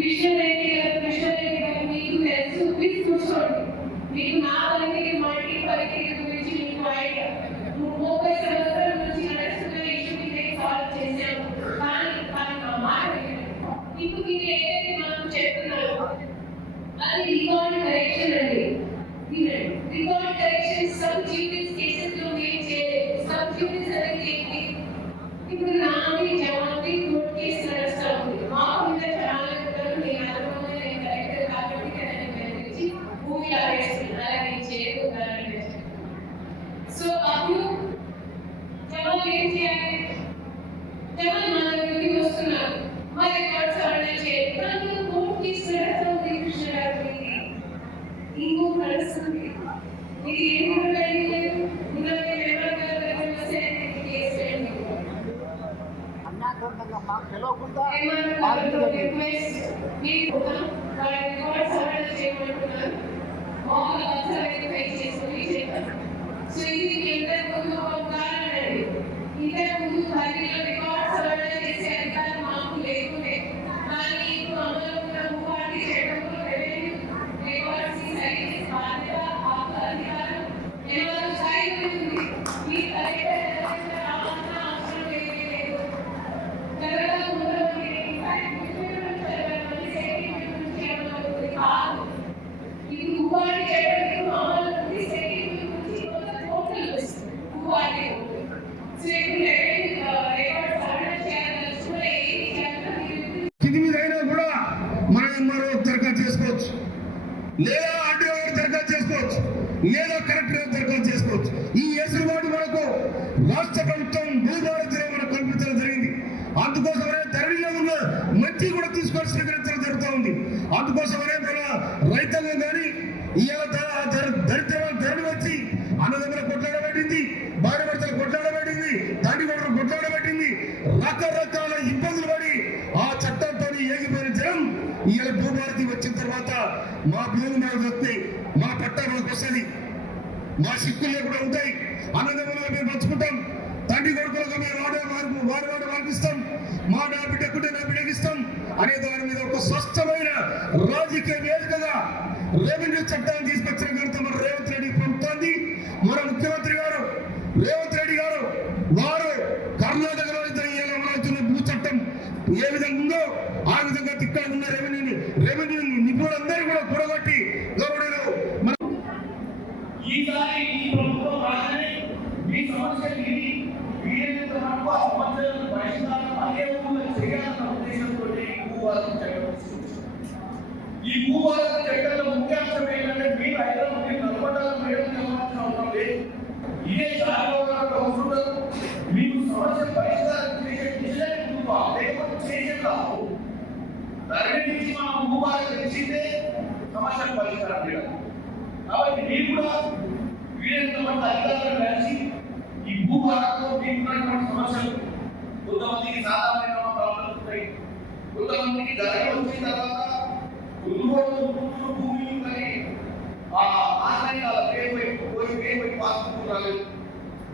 కృష్ణారెడ్డి గారు మీకు తెలుసు, ప్లీజ్ కూర్చోండి. మీకు నా పరిస్థితి మల్టీ పరిస్థితి గురించి మీకు ఐడియా. 30 సంవత్సరాల నుంచి నడుస్తున్న ఇష్యూని నేను సాల్వ్ చేశాను. కానీ నా మాట ఇప్పుడు మీరు ఏదైతే మనం చెప్తున్నారో అది రికార్డ్ కరెక్షన్ అండి. రికార్డ్ కరెక్షన్ సబ్ జ్యూడిస్ కేసెస్ లో మేము చేయలేదు. సబ్ జ్యూడిస్ అనేది ఏంటి? ఇప్పుడు నాది జవాబి కోర్టు కేసు నడుస్తూ ఉంది. మాకు మీద చాలా ఉంటారు. నేను అనుభవంగా నేను కరెక్టర్ కాబట్టి నేను గురించి భూమి ఆవేస్తున్నాను. అలా నేను చేయకూడదని. సో అప్పుడు జవాబు ఏం చేయాలి? జవాబు నా దగ్గరికి వస్తున్నారు. మా రికార్డ్స్ ఆర్డర్ చేయాలి. కానీ కోర్టు కేసు నడుస్తూ ఉంది. కృష్ణ గారు ఇంకో నడుస్తుంది. ఇది ఏం లేదు. ఉన్నది ఎవరి దగ్గర వస్తే కేసు వేయండి. లేదా ఆర్టీఓ దరఖాస్తు చేసుకోవచ్చు, లేదా కలెక్టర్ దరఖాస్తు చేసుకోవచ్చు. ఈ వెసులుబాటు మనకు రాష్ట్ర ప్రభుత్వం భూభారతిలో మనకు కల్పించడం జరిగింది. అందుకోసమనే ధరణిలో ఉన్న మంచి కూడా తీసుకొని స్వీకరించడం జరుగుతూ ఉంది. అందుకోసమనే మన రైతాంగం కానీ ఇవాళ దరిద్రమైన ధరణి వచ్చి అన్నదమ్ముల కొట్లాడబెట్టింది, భార్య భర్తలు కొట్లాడబెట్టింది, తండ్రి కొడుకు కొట్లాడబెట్టింది, రకరకాల ఇబ్బందులు పడి ఆ చట్టంతో ఏగిపోయిన జనం ఇవాళ భూభారతి వచ్చిన తర్వాత మా భూమి మనకు వస్తాయి, మా పట్టా మనకు వస్తుంది, మా సిక్కులు కూడా ఉంటాయి, అన్నదమ్ములుగా మేము పంచుకుంటాం, తండ్రి కొడుకులుగా మేము వాడు వాడిస్తాం, మా నా బిడ్డకుంటే నా బిడ్డకి ఇస్తాం అనే దాని మీద ఒక స్పష్టమైన రాజకీయ వేదికగా రెవెన్యూ చట్టాన్ని తీసుకొచ్చిన ఘనత మన రేవంత్ రెడ్డి ప్రభుత్వాన్ని. మన ముఖ్యమంత్రి గారు రేవంత్ రెడ్డి గారు వారు కర్ణాటకలో అమలవుతున్న భూ చట్టం ఏ విధంగా ఉందో ఆ విధంగా ఇక్కడ ఉన్న రెవెన్యూ నిపుణులందరూ కూడా కూడగొట్టి గౌరవులు ఈసారి ఈ ప్రభుత్వం రాగానే ఈ సమస్యని వీలైనంత వరకు ఆ సమస్యలను పరిష్కారం అదే ఊళ్ళో చేయాలన్న ఉద్దేశంతో ఈ భూభారత చట్టంలో ముఖ్యాంశం ఏంటంటే మీరు హైదరాబాద్ నల్గొండలో మేడం చేయాల్సిన అవసరం లేదు. ఇదే జాగ్రత్తగా అవసరం. మీకు సమస్య పరిష్కారం చేసే డిజైన్ లేకపోతే చేసే కాదు. ధరణి నుంచి మనం భూభారత తెచ్చితే సమస్యను పరిష్కారం చేయాలి. కాబట్టి మీరు కూడా వీలైనంత మంది అధికారులు కలిసి ఈ భూభారతలో మీకున్నటువంటి సమస్యలు కొంతమందికి సాధారణమైన ప్రాబ్లమ్స్ ఉంటాయి, కొంతమందికి ధరణి వచ్చిన తర్వాత భూమి కానీ ఆన్లైన్ పోయి పాస్బుక్ రాలేదు,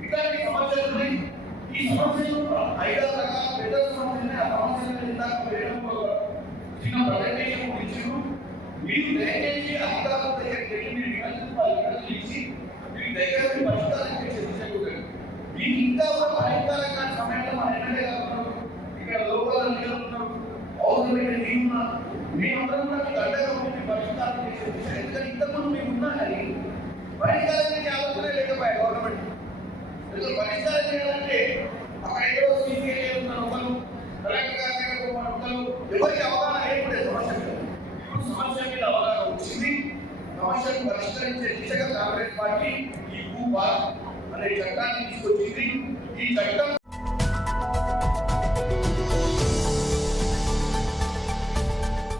ఇట్లాంటి సమస్యలు ఉన్నాయి. ఈ సమస్యలు 5 రకాల పెద్ద సమస్యలు. ఆ సమస్యలు చిన్న ప్రజెంటేషన్ ఇచ్చారు. మీరు దయచేసి అధికారుల దగ్గరికి వెళ్ళి మీరు వికల్పించి ఇచ్చి మీరు దగ్గర పరిష్కారం చేసే దిశగా మీకు ఇంకా ఒక పరిష్కారం కాని సమయంలో మన ఎమ్మెల్యే గారు ఇక్కడ లోకల్ లీడర్లు ఉన్నారు, అవసరమైన టీం ఉన్నారు. మేమందరం కూడా మీకు అండగా ఉండి పరిష్కారం చేసే దిశ. ఎందుకంటే ఇంతకుముందు మేము ఉన్నా కానీ పరిష్కారం చేసే ఆలోచన లేకపోయాయి గవర్నమెంట్. పరిష్కారం చేయాలంటే అక్కడ ఏదో సీసీఐ ఉన్నారు ఒకరు, కలెక్టర్ గారు ఒకరు, ఎవరికి అవగాహన లేకుండే సమస్య మీద. ఇప్పుడు సమస్య మీద అవగాహన వచ్చింది. సమస్యను పరిష్కరించే దిశగా కాంగ్రెస్ పార్టీ ఈ భూభారత్ అనే చట్టాన్ని తీసుకొచ్చింది. ఈ చట్టం